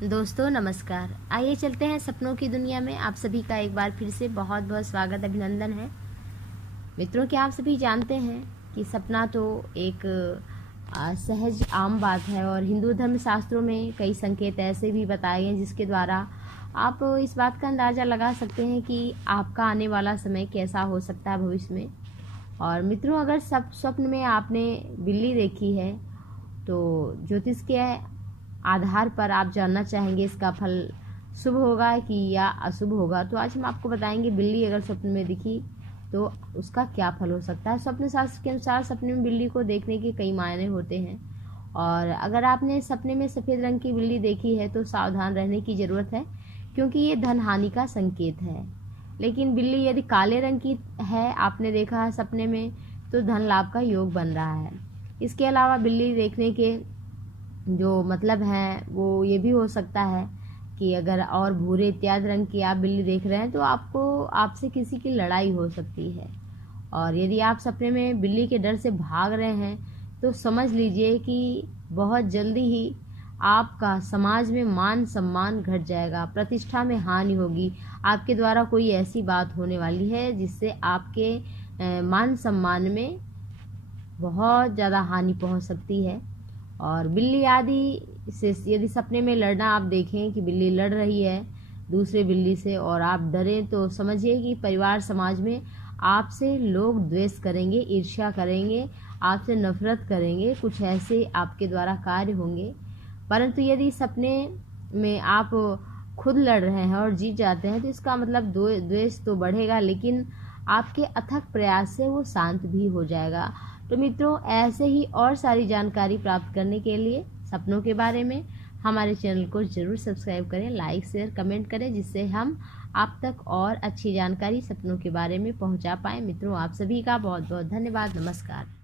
दोस्तों नमस्कार। आइए चलते हैं सपनों की दुनिया में। आप सभी का एक बार फिर से बहुत बहुत स्वागत, अभिनंदन है। मित्रों, क्या आप सभी जानते हैं कि सपना तो एक सहज आम बात है और हिंदू धर्म शास्त्रों में कई संकेत ऐसे भी बताए हैं जिसके द्वारा आप इस बात का अंदाज़ा लगा सकते हैं कि आपका आने वाला समय कैसा हो सकता है भविष्य में। और मित्रों, अगर स्वप्न में आपने बिल्ली देखी है तो ज्योतिष के आधार पर आप जानना चाहेंगे इसका फल शुभ होगा कि या अशुभ होगा। तो आज हम आपको बताएंगे बिल्ली अगर स्वप्न में दिखी तो उसका क्या फल हो सकता है। स्वप्न शास्त्र के अनुसार सपने में बिल्ली को देखने के कई मायने होते हैं और अगर आपने सपने में सफ़ेद रंग की बिल्ली देखी है तो सावधान रहने की ज़रूरत है, क्योंकि ये धन हानि का संकेत है। लेकिन बिल्ली यदि काले रंग की है, आपने देखा है सपने में, तो धन लाभ का योग बन रहा है। इसके अलावा बिल्ली देखने के जो मतलब है वो ये भी हो सकता है कि अगर और भूरे इत्यादि रंग की आप बिल्ली देख रहे हैं तो आपसे किसी की लड़ाई हो सकती है। और यदि आप सपने में बिल्ली के डर से भाग रहे हैं तो समझ लीजिए कि बहुत जल्दी ही आपका समाज में मान सम्मान घट जाएगा, प्रतिष्ठा में हानि होगी। आपके द्वारा कोई ऐसी बात होने वाली है जिससे आपके मान सम्मान में बहुत ज़्यादा हानि पहुंच सकती है। और बिल्ली आदि से यदि सपने में लड़ना आप देखें कि बिल्ली लड़ रही है दूसरे बिल्ली से और आप डरें, तो समझिए कि परिवार समाज में आपसे लोग द्वेष करेंगे, ईर्ष्या करेंगे, आपसे नफरत करेंगे, कुछ ऐसे आपके द्वारा कार्य होंगे। परंतु यदि सपने में आप खुद लड़ रहे हैं और जीत जाते हैं तो इसका मतलब द्वेष तो बढ़ेगा, लेकिन आपके अथक प्रयास से वो शांत भी हो जाएगा। तो मित्रों, ऐसे ही और सारी जानकारी प्राप्त करने के लिए सपनों के बारे में हमारे चैनल को जरूर सब्सक्राइब करें, लाइक शेयर कमेंट करें, जिससे हम आप तक और अच्छी जानकारी सपनों के बारे में पहुंचा पाएं। मित्रों, आप सभी का बहुत बहुत धन्यवाद। नमस्कार।